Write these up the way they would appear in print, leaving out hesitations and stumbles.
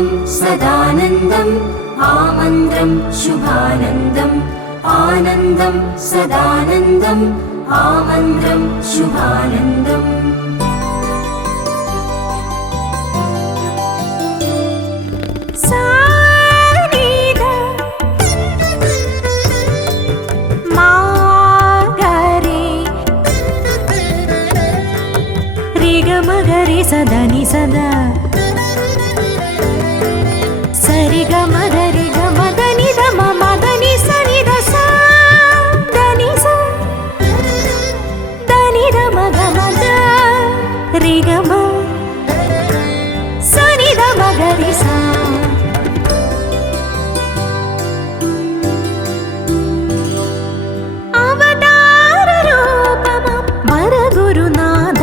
ആമന്ത്രം സദാനന്ദം ആമന്ത്രം ശുഭാനന്ദം ആനന്ദം സദാനന്ദം ആമന്ത്രം ശുഭാനന്ദം മഗരി സദാ നി സദാ സരി ഗ മദരി ഗ മദനി ധ മ മദനി സനി ധ സ ധനി സ ധനി ധ മ ഗ മ ധ രി ഗ മ സനി ധ മ ഗ രി സ അവതാര രൂപമ വര ഗുരുനാഥ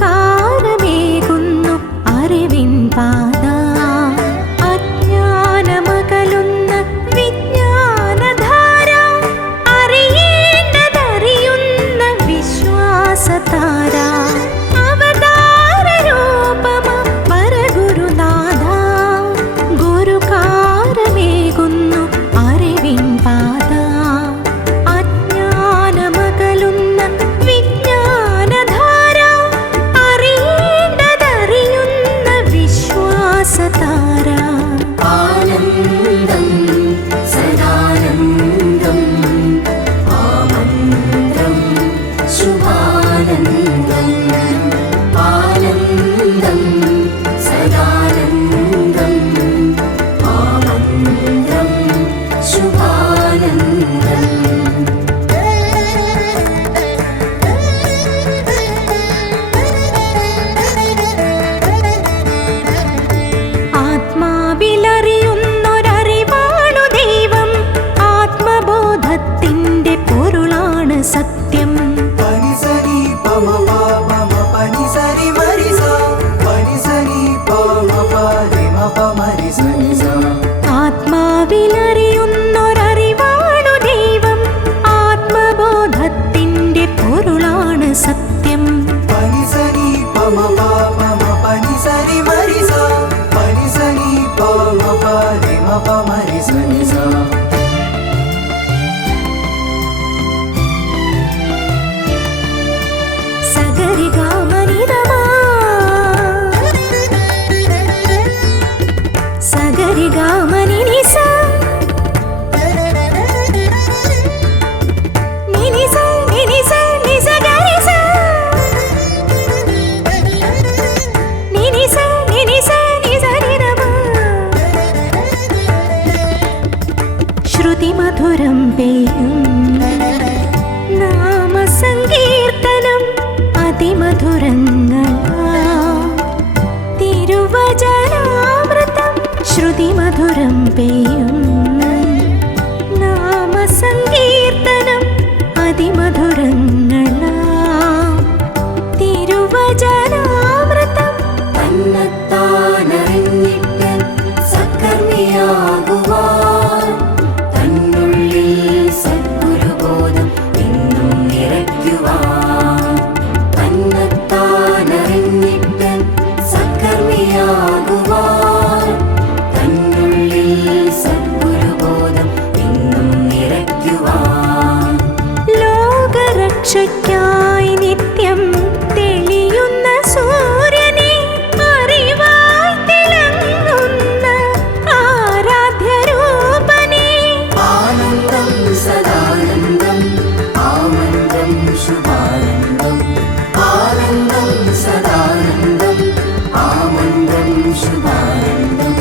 കാരമേകുന്നു അറിവിൻ പാത അജ്ഞാനമകലുന്ന വിജ്ഞാനധാര അറിയേണ്ടതറിയുന്ന വിശ്വാസതാര അവതാര രൂപമ പരഗുരുനാഥ ഗുരുകാരമേകുന്നു അറിവിൻ പാത അജ്ഞാനമകലുന്ന വിജ്ഞാനധാര സതാര ആനന്ദം സദാനന്ദം ആമന്ത്രം ശുഭാനന്ദം ആനന്ദം സദാനന്ദം ആമന്ത്രം ശുഭാനന്ദം ആത്മാവിലറിയുന്നൊരറിവാണു ദൈവം ആത്മബോധത്തിന്റെ പൊരുളാണ് സത്യം ആത്മാവിലറിയുന്നൊരറിവാണു ദൈവം ആത്മബോധത്തിന്റെ പൊരുളാണ് സത്യം സഗരി ഗാമനി ധ സഗരി ഗാമനി നി സ നി നി സ നി നി സ നി സ ഗരി സ നി നി സ നി നി സ നി സ നി ധ മ ശ്രുതി മധുരം പേയും നാമസങ്കീർത്തനം അതിമധുരങ്ങളാ തിരുവചനാമൃതം ശ്രുതി മധുരം പേയും നാമസങ്കീർത്തനം അതിമധുരങ്ങളാ തിരുവചനാമൃതം തന്നെത്താനറിഞ്ഞിട്ട് സത്കർമ്മിയാകുവാൻ തന്നുള്ളിൽ സദ്ഗുരുബോധം എന്നും നിറയ്ക്കുവാൻ തന്നെത്താനറിഞ്ഞിട്ട് സത്കർമ്മിയാകുവാൻ തന്നുള്ളിൽ സദ്ഗുരുബോധം എന്നും നിറയ്ക്കുവാൻ ലോകരക്ഷയ്ക്കായി നിത്യം തെളിയുന്ന സൂര്യനെ അറിവായി തിളങ്ങുന്ന ആരാധ്യരൂപനെ ആനന്ദം സദാനന്ദം ആമന്ത്രം ശുഭാനന്ദം ആനന്ദം സദാനന്ദം ആമന്ത്രം ശുഭാനന്ദം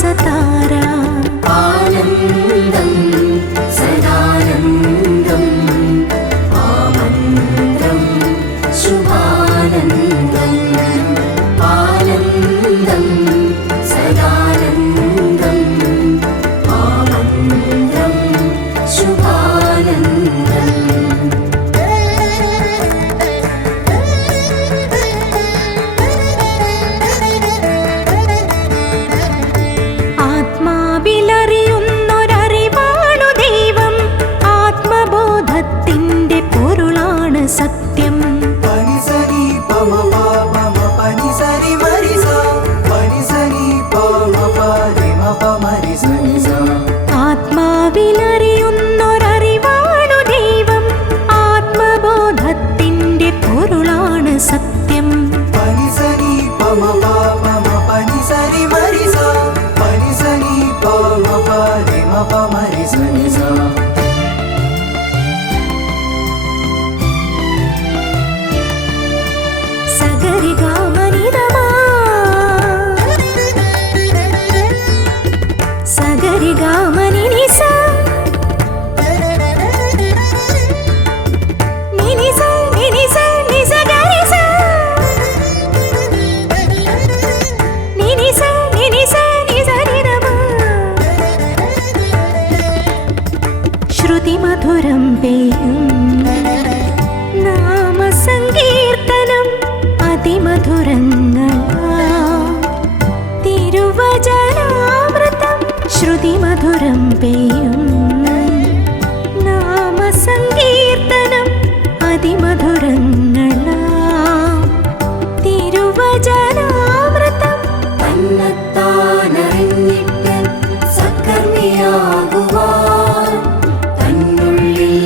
സതാരാ. ആനന്ദം സദാനന്ദം ആമന്ത്രം ശുഭാനന്ദം. ആനന്ദം സദാനന്ദം ആമന്ത്രം ശുഭാനന്ദം. ആത്മാവിലറിയുന്നൊരറിവാണു ദൈവം, ആത്മബോധത്തിന്റെ പൊരുളാണ് സത്യം. പനിസരി പമ പമ പനിസരി മരിസ പനിസരി പമ പരിമ പമരിസരിസ. ആത്മാവിലറിയുന്നൊരറിവാണു ദൈവം, ആത്മബോധത്തിന്റെ പൊരുളാണ് സത്യം. പനിസരി പമ പമ പനിസരി മരിസ പനിസരി പമ പരിമ പമരിസരിസ. സഗരിഗാമനിധമാ സഗരിഗാമനിനിസ നിനിസ നിനിസ നിസഗരിസ നിനിസ നിനിസ നിസനിധമാ. ശ്രുതിമധുരം പേയും നാമസങ്കീർത്തനം അതിമധുരങ്ങളാ തിരുവചനാമൃതം. ശ്രുതിമധുരം പേയും നാമസങ്കീർത്തനം അതിമധുരങ്ങളാ തിരുവചനാമൃതം. തന്നെത്താനറിഞ്ഞിട്ട് സത്കർമ്മിയാകുവാൻ തന്നുള്ളിൽ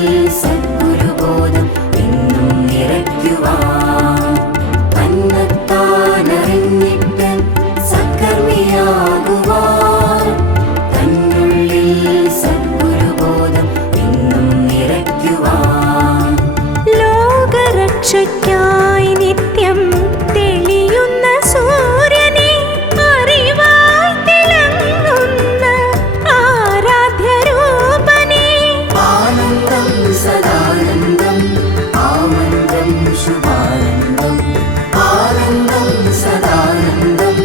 സദ്ഗുരുബോധം എന്നും നിറയ്ക്കുവാൻ. തന്നെത്താനറിഞ്ഞിട്ട് സത്കർമ്മിയാകുവാൻ തന്നുള്ളിൽ സദ്ഗുരുബോധം എന്നും നിറയ്ക്കുവാൻ. ലോകരക്ഷയ്ക്കായി നിത്യം തെളിയുന്ന സൂര്യനെ, അറിവായി തിളങ്ങുന്ന ആരാധ്യരൂപനെ. ആനന്ദം സദാനന്ദം ആമന്ത്രം ശുഭാനന്ദം. ആനന്ദം സദാനന്ദം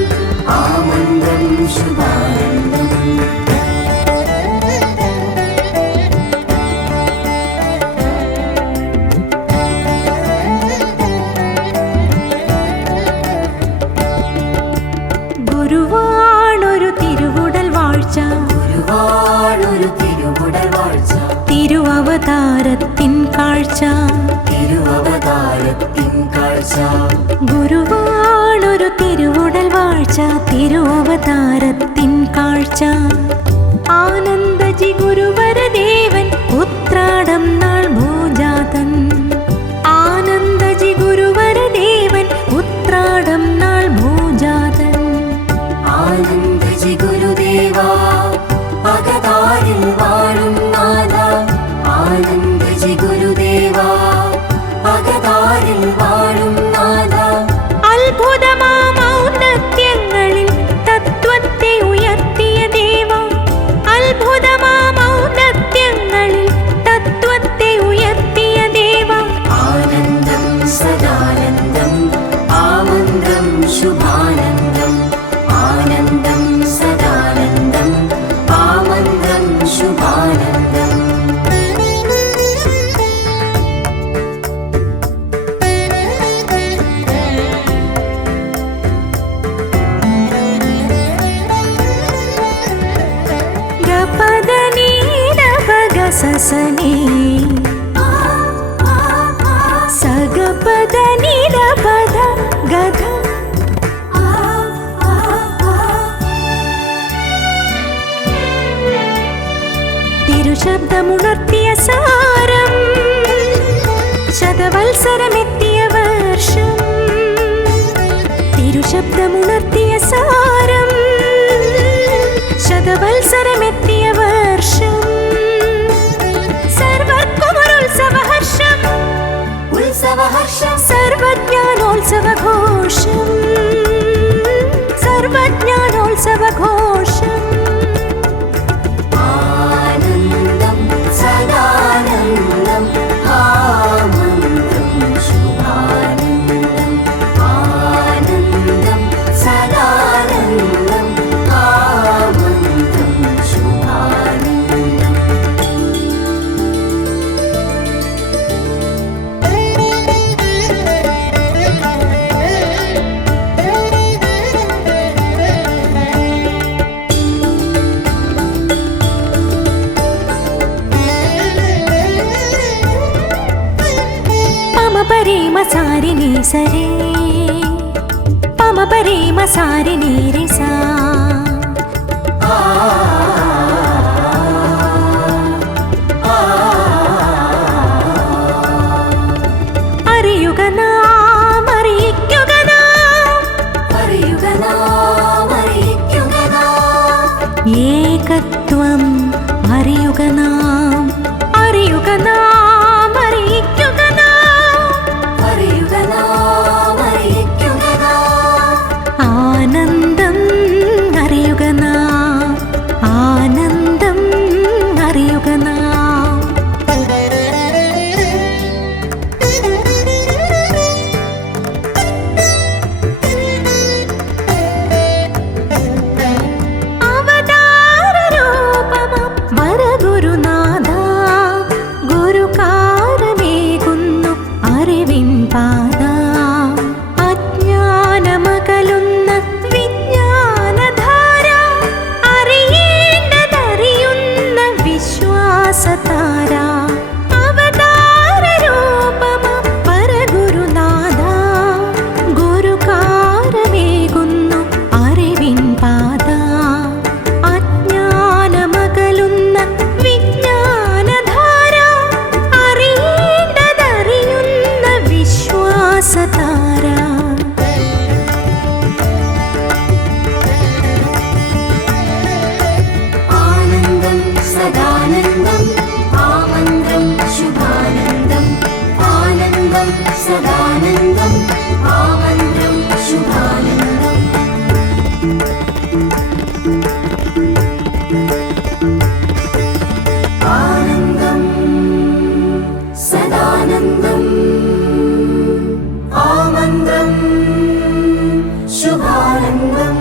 ആമന്ത്രം ശുഭാനന്ദം. ഗുരുവാണൊരു തിരുവുടൽ വാഴ്ച, ഗുരുവാണൊരു തിരുവുടൽ വാഴ്ച. തിരുവവതാരത്തിൻ കാഴ്ച. തിരുവവതാരത്തിൻ കാഴ്ച. ഗുരുവാണൊരു തിരുവുടൽ വാഴ്ച, തിരുവവതാരത്തിൻ കാഴ്ച. ആനന്ദജി ഗുരുവരദേവൻ ഉത്രാടം നാൾ ഭൂജാതൻ. ആനന്ദജി ഗുരുവരദേവൻ ഉത്രാടം നാൾ ഭൂജാതൻ. ആനന്ദജി ഗുരുദേവാ അകതാരിൽ വാഴും നാഥ. ആനന്ദജി ഗുരുദേവാ അകതാരിൽ വാഴും നാഥ. അത്ഭുതമാം ഔന്നത്യങ്ങളിൽ തത്വത്തെ ഉയർത്തിയ ദേവ. അത്ഭുതമാം ഔന്നത്യങ്ങളിൽ തത്വത്തെ ഉയർത്തിയ ദേവ. ആനന്ദം സദാനന്ദം ആമന്ത്രം ശുഭാനന്ദം. ആനന്ദം സദാനന്ദം ആമന്ത്രം ശുഭാനന്ദം. സസനേ സഗപദ നിരപദ ഗധ. തിരുശബ്ദമുണർത്തിയ സാരം, ശതവത്സരമെത്തിയ വർഷം. തിരുശബ്ദമുണർത്തിയ സാരം, ശതവത്സരമെത്തിയ വർഷം. സർവർക്കുമൊരുത്സവഹർഷം, ഉത്സവഹർഷം. സർവജ്ഞാനോത്സവഘോഷം, സർവജ്ഞാനോത്സവഘോഷം. మసారిని సరే పమ పరే మసారిని రిసా അറിയുകനാ മറിയിക്കുകനാ അറിയുകനാ മറിയിക്കുകനാ ഏകത്വം അറിയുകനാ അറിയുകനാ മറിയിക്കുകനാ അറിയുകനാ മറിയിക്കുകനാ ആനന്ദം അറിയുകനാ ആനന്ദം അറിയുകനാ ആനന്ദം സദാനന്ദം ആമന്ത്രം ശുഭാനന്ദം ആനന്ദം സദാനന്ദം ആമന്ത്രം ശുഭാനന്ദം ആനന്ദം സദാനന്ദം ആമന്ത്രം ശുഭാനന്ദം